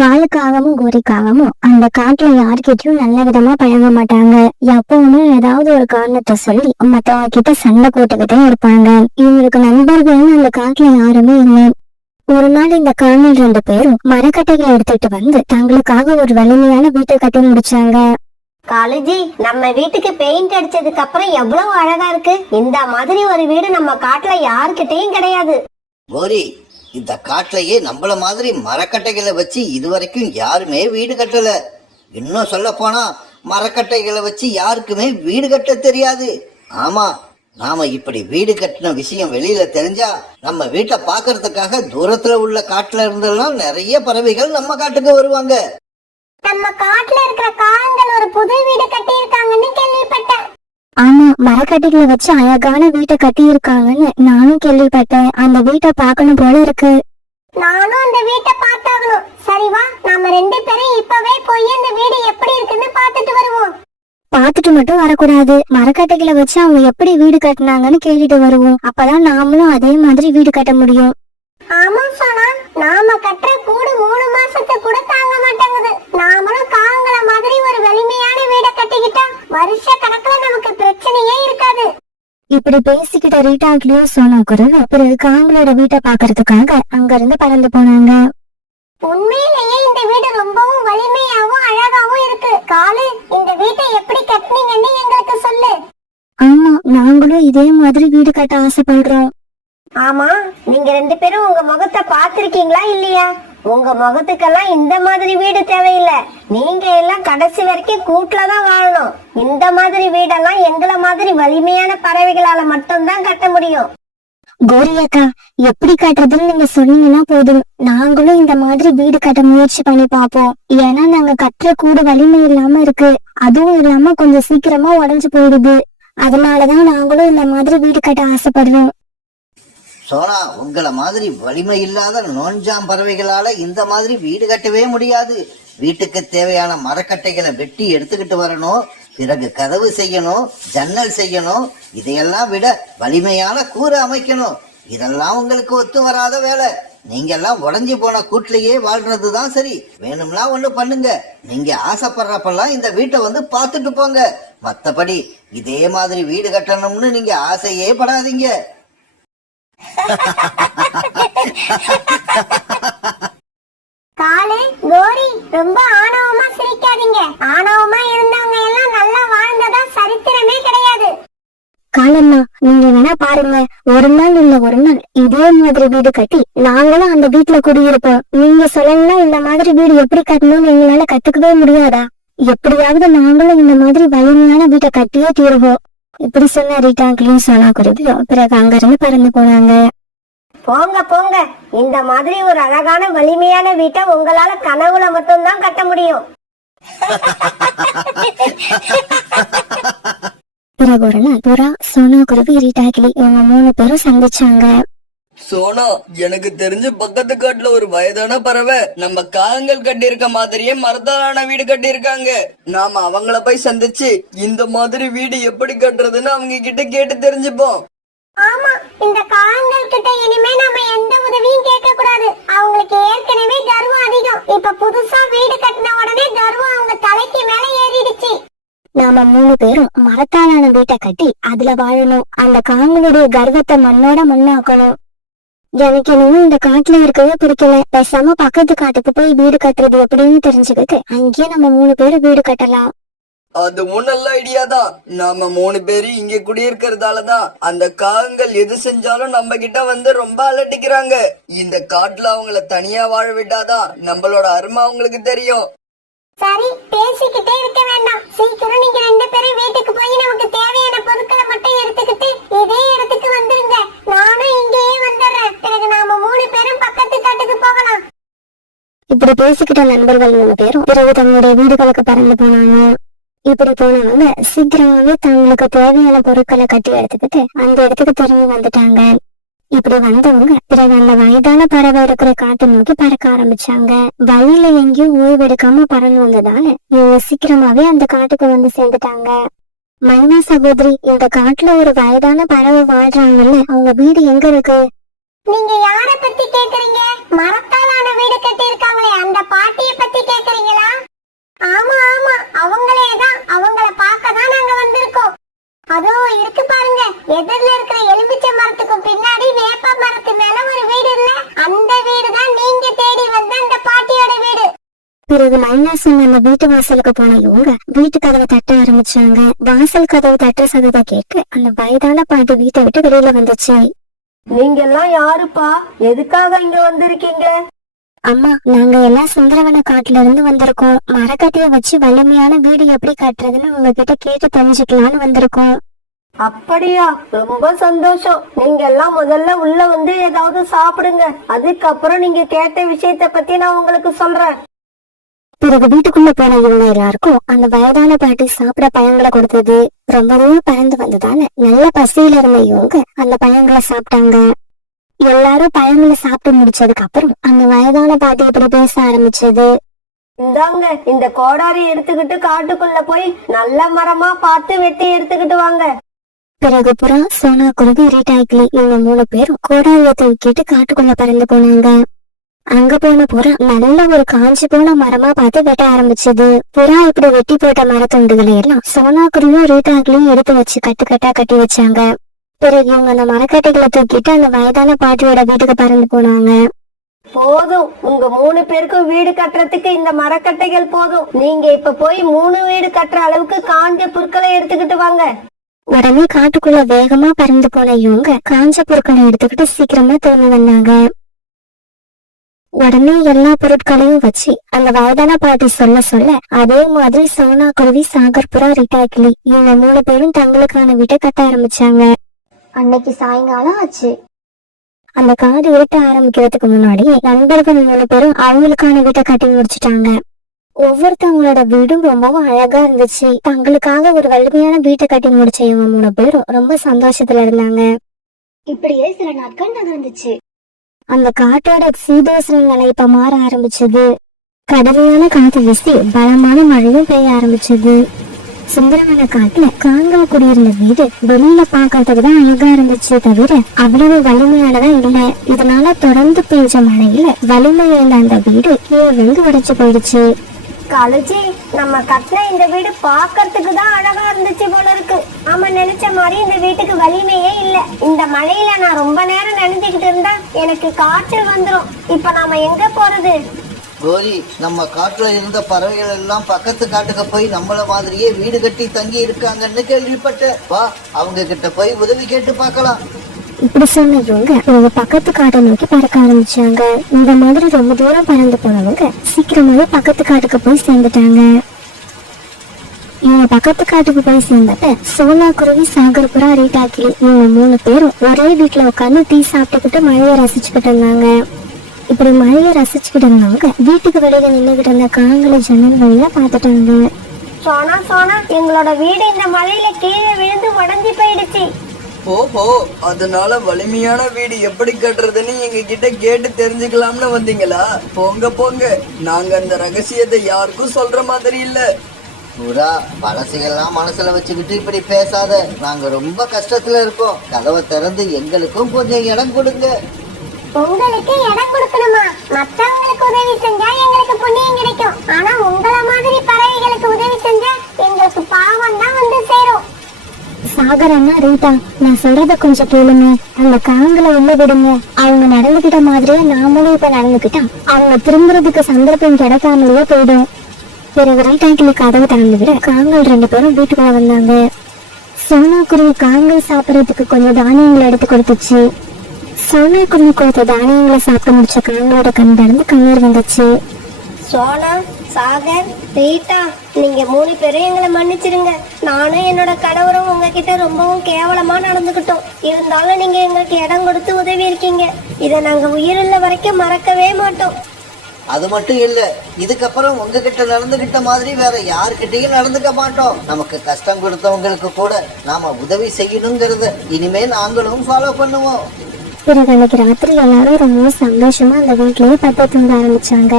காலுக்காகவும் கோரிக்காகவும் அந்த காட்டுல யார்கிட்டயும் நல்ல விதமா பழக மாட்டாங்க. எப்பவுமே ஏதாவது ஒரு காரணத்தை சொல்லி மத்தவங்க கிட்ட சண்டை போட்டுக்கிட்டே இருப்பாங்க. இவங்களுக்கு நண்பர்கள்னு அந்த காட்டுல யாருமே இல்லை. ஒரு நாள் இந்த காணல் 2 பேரும் மரக்கட்டைகளை எடுத்துட்டு வந்து தங்களுக்காக ஒரு வலிமையான வீட்டை கட்டி முடிச்சாங்க. காலேஜி, நம்ம வீட்டுக்கு பெயிண்ட் அடிச்சதுக்கு அப்புறம் எவ்வளவு அழகா இருக்கு. இந்த மாதிரி ஒரு வீடு நம்ம காட்டுல யாருக்கிட்டையும் கிடையாது. கோரி, இந்த காட்டுலயே நம்மள மாதிரி மரக்கட்டைகளை வச்சு இதுவரைக்கும் யாருமே வீடு கட்டல. இன்னும் சொல்ல போனா மரக்கட்டைகளை வச்சு யாருக்குமே வீடு கட்ட தெரியாது. ஆமா, நாம இப்படி வீடு கட்டின விஷயம் வெளியில தெரிஞ்சா நம்ம வீட்டை பாக்குறதுக்காக தூரத்துல உள்ள காட்டுல இருந்தெல்லாம் நிறைய பறவைகள் நம்ம காட்டுக்கு வருவாங்க. நம்ம காட்டுல இருக்கிற காகங்கள் ஒரு புது வீடு கட்டி இருக்காங்கன்னு கேள்விப்பட்டேன். ஆமா, மரக்கட்டைகளை வச்சு அழகான வீட்டை கட்டி இருக்காங்கன்னு நானும் கேள்விப்பட்டேன். அந்த வீட்டை பார்க்கணும் போல இருக்கு. நானும் அந்த வீட்டை பார்த்தாகணும். சரி வா, நாம 2 பேரும் இப்பவே போய் அந்த வீடு எப்படி இருக்குன்னு பார்த்துட்டு வருவோம். பார்த்துட்டு மட்டும் வரக்கூடாது. மரக்கட்டைகளை வச்சு அவங்க எப்படி வீடு கட்டினாங்கன்னு கேட்டுட்டு வருவோம். அப்பதான் நாமளும் அதே மாதிரி வீடு கட்ட முடியும். ஆமா சோனா, நாம கட்டுற கூடு 3 மாசத்துக்கு கூட தாங்க மாட்டேங்குது. நாமளும் காங்கள மாதிரி ஒரு வலிமையான வீடை கட்டிக்கிட்டா வருஷ கணக்குல நமக்கு பிரச்சனையே இருக்காது. இப்படி பேசிக்கிட்ட ரீட்டாக்கிலயும் சோனா குருவி பிறகு காங்களோட வீட்டை பாக்குறதுக்காக அங்க இருந்து பறந்து போனாங்க. உண்மையிலேயே இந்த வீடு ரொம்பவும் வலிமையாவும் அழகாவும் இருக்கு. காலு, இந்த வீட்டை எப்படி கட்டினீங்கன்னு எங்களுக்கு சொல்லு. ஆமா, நாங்களும் இதே மாதிரி வீடு கட்ட ஆசைப்படுறோம். ஆமா, நீங்க 2 பேரும் உங்க முகத்தை பாத்திருக்கீங்களா இல்லையா? உங்க முகத்துக்கெல்லாம் இந்த மாதிரி வீடு தேவையில்லை. நீங்க எல்லாம் கடைசி வரைக்கும் கூட்டுலதான் வாழணும். இந்த மாதிரி வீடெல்லாம் எங்களை மாதிரி வலிமையான பறவைகளால மட்டும்தான் கட்ட முடியும். கோரியக்கா, எப்படி கட்டுறதுன்னு நீங்க சொன்னீங்கன்னா போதும். நாங்களும் இந்த மாதிரி வீடு கட்ட முயற்சி பண்ணி பாப்போம். ஏன்னா நாங்க கட்டுற கூடு வலிமை இல்லாம இருக்கு. அதுவும் இல்லாம கொஞ்சம் சீக்கிரமா உடைஞ்சு போயிடுது. அதனாலதான் நாங்களும் இந்த மாதிரி வீடு கட்ட ஆசைப்படுறோம். சோனா, உங்களை மாதிரி வலிமை இல்லாத நோஞ்சாம் பறவைகளால இந்த மாதிரி வீடு கட்டவே முடியாது. வீட்டுக்கு தேவையான மரக்கட்டைகளை வெட்டி எடுத்துக்கிட்டு வரணும். பிறகு கதவு செய்யணும், ஜன்னல் செய்யணும். இதையெல்லாம் விட வலிமையான கூரை அமைக்கணும். இதெல்லாம் உங்களுக்கு ஒத்து வராத வேலை. நீங்க எல்லாம் உடஞ்சி போன கூட்டிலேயே வாழ்றதுதான் சரி. வேணும்னா ஒண்ணு பண்ணுங்க, நீங்க ஆசைப்படுறப்பெல்லாம் இந்த வீட்டை வந்து பார்த்துட்டு போங்க. மத்தபடி இதே மாதிரி வீடு கட்டணும்னு நீங்க ஆசையே படாதீங்க. காலு, கோரி, ரொம்ப ஆணவமா சிரிக்காதீங்க. ஆணவமா இருந்தவங்க எல்லாம் நல்லா வாழ்ந்ததா சரித்திரமே கிடையாது. காலம்மா, நீங்க வேணா பாருங்க. ஒரு நாள் இல்ல ஒரு நாள் இதே மாதிரி வீடு கட்டி நாங்களும் அந்த வீட்டுல குடியிருப்போம். நீங்க சொல்லலாம் இந்த மாதிரி வீடு எப்படி கட்டணும்னு எங்களால கத்துக்கவே முடியாதா? எப்படியாவது நாங்களும் இந்த மாதிரி வலிமையான வீட்டை கட்டியே தீருவோம். இப்படி சொன்ன ரீட்டாங்கிலையும் சோனா குருவியும் பிறகு அங்க இருந்து பறந்து போனாங்க. போங்க போங்க, இந்த மாதிரி ஒரு அழகான வலிமையான வீட்டை உங்களால கனவுல மட்டும்தான் கட்ட முடியும். பிறகு ஒரு நாள் புறா, சோனா குருவி, ரீட்டாக்கிளி இவங்க 3 பேரும் சந்திச்சாங்க. சோனா, எனக்கு தெரிஞ்ச பக்கத்து காட்டுல ஒரு வயதான பறவை நம்ம காகங்கள் கட்டி இருக்க மாதிரியே மரத்தாலான வீடு கட்டி இருக்காங்க. நாம அவங்கள போய் சந்திச்சு இந்த மாதிரி வீடு எப்படி கட்டுறதுன்னு அவங்க கிட்ட கேட்டு தெரிஞ்சுப்போம். ஆமா, இந்த காகங்கள் கிட்ட இனிமே நம்ம எந்த உதவியும் கேட்க கூடாது. அவங்களுக்கு ஏற்கனவே கர்வம் அதிகம். இப்ப புதுசா வீடு கட்டின உடனே கர்வம் அவங்க தலைக்கு மேல ஏறிடுச்சு. நாம 3 பேரும் மரத்தாலான வீட்டை கட்டி அதுல வாழணும். அந்த காங்களுடைய கர்வத்தை மண்ணோட மண்ணாக்கணும். எனக்கு இன்னும் இந்த காட்டுல இருக்கவே பிடிக்கல. பேசாம பக்கத்து காட்டுக்கு போய் வீடு கட்டுறது எப்படின்னு தெரிஞ்சுக்கிட்டு அங்கேயே நம்ம 3 பேரும் வீடு கட்டலாம். அதுவும் நல்ல ஐடியா தான். நாம 3 பேரு இங்க குடியிருக்கிறதாலதான் அந்த காகங்கள் எது செஞ்சாலும் நம்ம கிட்ட வந்து ரொம்ப அலட்டிக்கிறாங்க. இந்த காட்டுல அவங்கள தனியா வாழ விட்டாதான் நம்மளோட அருமை அவங்களுக்கு தெரியும். சரி, பேசிக்கிட்டே இருக்க வேண்டாம். சீக்கிரம் நீங்க 2 பேரும் வீட்டுக்கு போய் நமக்கு தேவையான பொருட்களை மட்டும் எடுத்துக்கிட்டு இதே இடத்துக்கு வந்துருங்க. நானும் இங்கேயே வந்துடுறேன். பிறகு நாம 3 பேரும் பக்கத்து காட்டுக்கு போகலாம். இப்படி பேசிக்கிட்ட நண்பர்கள் 3 பேரும் பிறகு தங்களுடைய வீடுகளுக்கு பறந்து போனாங்க. இப்படி போனவங்க சீக்கிரமாவே தங்களுக்கு தேவையான பொருட்களை கட்டி எடுத்துக்கிட்டு அந்த இடத்துக்கு திரும்பி வந்துட்டாங்க. இப்படி வந்தவங்க பிறகு அந்த வயதான பறவை இருக்கிற காட்டை நோக்கி பறக்க ஆரம்பிச்சாங்க. வழியில எங்கேயும் ஓய்வெடுக்காம பறந்து வந்ததால இவங்க சீக்கிரமாவே அந்த காட்டுக்கு வந்து சேர்ந்துட்டாங்க. மைனா சகோதரி, இந்த காட்டுல ஒரு வயதான பறவை வாழ்றாங்கல்ல, அவங்க வீடு எங்க இருக்கு? நீங்க யார பத்தி கேக்குறீங்க? மரத்தாலான வீடு கட்டி இருக்காங்களே அந்த பாட்டிய பத்தி கேக்குறீங்களா? ஆமா ஆமா, அவங்களேதான். அவங்கள பார்க்க தான் நாங்க வந்திருக்கோம். அதோ இருக்கு பாருங்க, எதிரில இருக்கிற எலுமிச்சை மரத்துக்கும் பின்னாடி வேப்ப மரத்து மேல ஒரு வீடு இல்ல, அந்த வீடு தான் நீங்க தேடி வந்த அந்த பாட்டியோட வீடு. பிறகு மைனா சொன்ன அந்த வீட்டு வாசலுக்கு போன இவங்க வீட்டு கதவை தட்ட ஆரம்பிச்சாங்க. வாசல் கதவு தட்டுற சதத்தை கேட்டு அந்த வயதான பாட்டி வீட்டை விட்டு வெளியில வந்துச்சு. நீங்க எல்லாம் யாருப்பா? எதுக்காக இங்க வந்திருக்கீங்க? அம்மா, நாங்க எல்லாம் சுந்தரவன காட்டுல இருந்து வந்திருக்கோம். மரக்கட்டைய வச்சு வலிமையான வீடு எப்படி கட்டுறதுன்னு உங்ககிட்ட கேட்டு தெரிஞ்சுக்கலான்னு வந்திருக்கோம். அப்படியா? ரொம்ப சந்தோஷம். நீங்க எல்லாம் முதல்ல உள்ள வந்து ஏதாவது சாப்பிடுங்க, அதுக்கப்புறம் நீங்க கேட்ட விஷயத்த பத்தி நான் உங்களுக்கு சொல்றேன். பிறகு வீட்டுக்குள்ள போன இவங்க எல்லாருக்கும் அந்த வயதான பாட்டி சாப்பிட பழங்களை கொடுத்தது. ரொம்ப தூரம் பறந்து வந்ததால நல்ல பசியில இருந்த இவங்க அந்த பழங்களை சாப்பிட்டாங்க. எல்லாரும் பழங்களை சாப்பிட்டு முடிச்சதுக்கு அப்புறம் அந்த வயதான பாட்டி இப்படி பேச ஆரம்பிச்சது. இந்தாங்க, இந்த கோடாரி எடுத்துக்கிட்டு காட்டுக்குள்ள போய் நல்ல மரமா பார்த்து வெட்டி எடுத்துக்கிட்டு வாங்க. பிறகு புறா, சோனா குருவி, ரீட்டாய்க்கிளி இவங்க 3 பேரும் கோடாரியை தூக்கிட்டு காட்டுக்குள்ள பறந்து போனாங்க. அங்க போன புறா நல்ல ஒரு காஞ்சி போன மரமா பார்த்து வெட்ட ஆரம்பிச்சது. புறா இப்படி வெட்டி போட்ட மரத்துண்டுகளை எல்லாம் சோனா குருவியும் ரீட்டாய்க்கிளியும் எடுத்து வச்சு கட்டுக்கட்டா கட்டி வச்சாங்க. பிறகு இவங்க அந்த மரக்கட்டைகளை தூக்கிட்டு அந்த வயதான பாட்டியோட வீட்டுக்கு பறந்து போனாங்க. போதும், உங்க 3 பேருக்கும் வீடு கட்டுறதுக்கு இந்த மரக்கட்டைகள் போதும். நீங்க இப்ப போய் 3 வீடு கட்டுற அளவுக்கு காஞ்ச புற்களை எடுத்துக்கிட்டு வாங்க. உடனே காட்டுக்குள்ள வேகமா பறந்து போன இவங்க காஞ்ச பொருட்களை எடுத்துக்கிட்டு சீக்கிரமா திரும்பி வந்தாங்க. உடனே எல்லா பொருட்களையும் வச்சு அந்த வயதான பாட்டி சொல்ல சொல்ல அதே மாதிரி சோனா குருவி, சாகர், புறா, ரிட்டாக்கிளி இவங்க 3 பேரும் தங்களுக்கான வீட்டை கட்ட ஆரம்பிச்சாங்க. அன்னைக்கு சாயங்காலம் ஆச்சு. அந்த காடு இருட்ட ஆரம்பிக்கிறதுக்கு முன்னாடி நண்பர்கள் 3 பேரும் அவங்களுக்கான வீட்டை கட்டி முடிச்சுட்டாங்க. ஒவ்வொருத்தவங்களோட வீடும் ரொம்பவும் அழகா இருந்துச்சு. தங்களுக்காக ஒரு வலிமையான வீட்டை கட்டி முடிச்ச இவங்க 3 பேரும் ரொம்ப சந்தோஷத்துல இருந்தாங்க. இப்படியே சில நாட்கள் நகர்ந்துச்சு. அந்த காட்டோட சீதோசன நிலை இப்ப மாற ஆரம்பிச்சது. கடுமையான காத்து வீசி பலமான மழையும் பெய்ய ஆரம்பிச்சது. சுந்தரவன காட்டுல காங்கள் குடியிருந்த வீடு வெளியில பாக்கிறதுக்கு தான் அழகா இருந்துச்சு, தவிர அவ்வளவு வலிமையானதா இல்ல. இதனால தொடர்ந்து பெய்ஞ்ச மழையில வலிமை இழந்த அந்த வீடு கீழே விழுந்து உடைச்சு போயிடுச்சு. காலேஜி, நம்ம கட்டின இந்த வீடு பாக்கிறதுக்கு தான் அழகா இருந்துச்சு போல இருக்கு. ஆமா, நினைச்ச மாதிரி இந்த வீட்டுக்கு வலிமையே இல்ல. இந்த மழையில நான் ரொம்ப நேரம் நினைச்சுக்கிட்டு இருந்தா எனக்கு காய்ச்சல் வந்துரும். இப்ப நாம எங்க போறது? கோரி, நம்ம காட்டுல இருந்த பறவைகள் எல்லாம் பக்கத்து காட்டுக்கு போய் நம்மள மாதிரியே வீடு கட்டி தங்கி இருக்காங்கன்னு கேள்விப்பட்டேன். வா, அவங்க கிட்ட போய் உதவி கேட்டு பார்க்கலாம். இப்படி சொன்ன இவங்க பக்கத்து காட்டை நோக்கி பறக்க ஆரம்பிச்சாங்க. இந்த மாதிரி ரொம்ப தூரம் பறந்து போனவங்க சீக்கிரமாவே பக்கத்து காட்டுக்கு போய் சேர்ந்துட்டாங்க. இவங்க பக்கத்து காட்டுக்கு போய் சேர்ந்தப்ப சோனா குருவி, சாகர், புறா, ரீட்டாக்கிளி இவங்க 3 பேரும் ஒரே வீட்டுல உட்காந்து டீ சாப்பிட்டுக்கிட்டு மழையை ரசிச்சுக்கிட்டு இருந்தாங்க. இப்படி மழையை ரசிச்சுக்கிட்டு இருந்தவங்க வீட்டுக்கு வெளியில நின்றுகிட்டு இருந்த காங்களை ஜன்னல் வழியா பாத்துட்டாங்க. சோனா சோனா, எங்களோட வீடு இந்த மழையில கீழே விழுந்து உடைஞ்சு போயிடுச்சு. ஓஹோ, அதனால வலிமையான வீடு எப்படி கட்டுறதுன்னு எங்க கிட்ட கேட்டு தெரிஞ்சுக்கலாம்னு வந்தீங்களா? போங்க போங்க, நாங்க அந்த ரகசியத்தை யாருக்கும் சொல்ற மாதிரி இல்ல. புறா, பழசையெல்லாம் மனசுல வச்சுக்கிட்டு இப்படி பேசாத. நாங்க ரொம்ப கஷ்டத்துல இருக்கோம். கதவை திறந்து எங்களுக்கும் கொஞ்சம் இடம் கொடுங்க. உங்களுக்கு இடம் கொடுக்கணுமா? மற்றவங்களுக்கு உதவி செஞ்சா எங்களுக்கு புண்ணியம் கிடைக்கும். ஆனா உங்களை மாதிரி பறவைகளுக்கு உதவி செஞ்சா எங்களுக்கு பாவம் தான் வந்து சேரும். சாகர் அண்ணா, ரீட்டா, நான் சொல்றத கொஞ்சம் கேளுங்க. அந்த காங்களை உள்ள விடுங்க. அவங்க நடந்துகிட்ட மாதிரியே நாமளும் இப்ப நடந்துகிட்டா அவங்க திரும்புறதுக்கு சந்தர்ப்பம் கிடைக்காமலேயே போயிடும். பிறகு ரீட்டாக்கிளி கதவை திறந்து விட காங்கள் 2 பேரும் வீட்டுக்குள்ள வந்தாங்க. சோனா குருவி காங்கள் சாப்பிடறதுக்கு கொஞ்சம் தானியங்களை எடுத்து கொடுத்துச்சு. சோனா குருவி கொடுத்த தானியங்களை சாப்பிட்டு முடிச்ச காங்களோட கண் திறந்து கண்ணீர் வந்துச்சு. சோனா, சாகர், ரீட்டா, நீங்க 3 பேரும் எங்களை மன்னிச்சிருங்க. நானும் என்னோட கணவரும் உங்ககிட்ட ரொம்பவும் கேவலமா நடந்துகிட்டோம். இருந்தாலும் நீங்க எங்களுக்கு இடம் கொடுத்து உதவி இருக்கீங்க. இதை நாங்க உயிருள்ள வரைக்கும் மறக்கவே மாட்டோம். அது மட்டும் இல்ல, இதுக்கப்புறம் உங்ககிட்ட நடந்துகிட்ட மாதிரி வேற யாருக்கிட்டையும் நடந்துக்க மாட்டோம். நமக்கு கஷ்டம் கொடுத்தவங்களுக்கு கூட நாம உதவி செய்யணுங்கிறத இனிமே நாங்களும் ஃபாலோ பண்ணுவோம். பிறகு அன்னைக்கு ராத்திரி எல்லாரும் ரொம்ப சந்தோஷமா அந்த வீட்லயே படுத்து தூங்க ஆரம்பிச்சாங்க.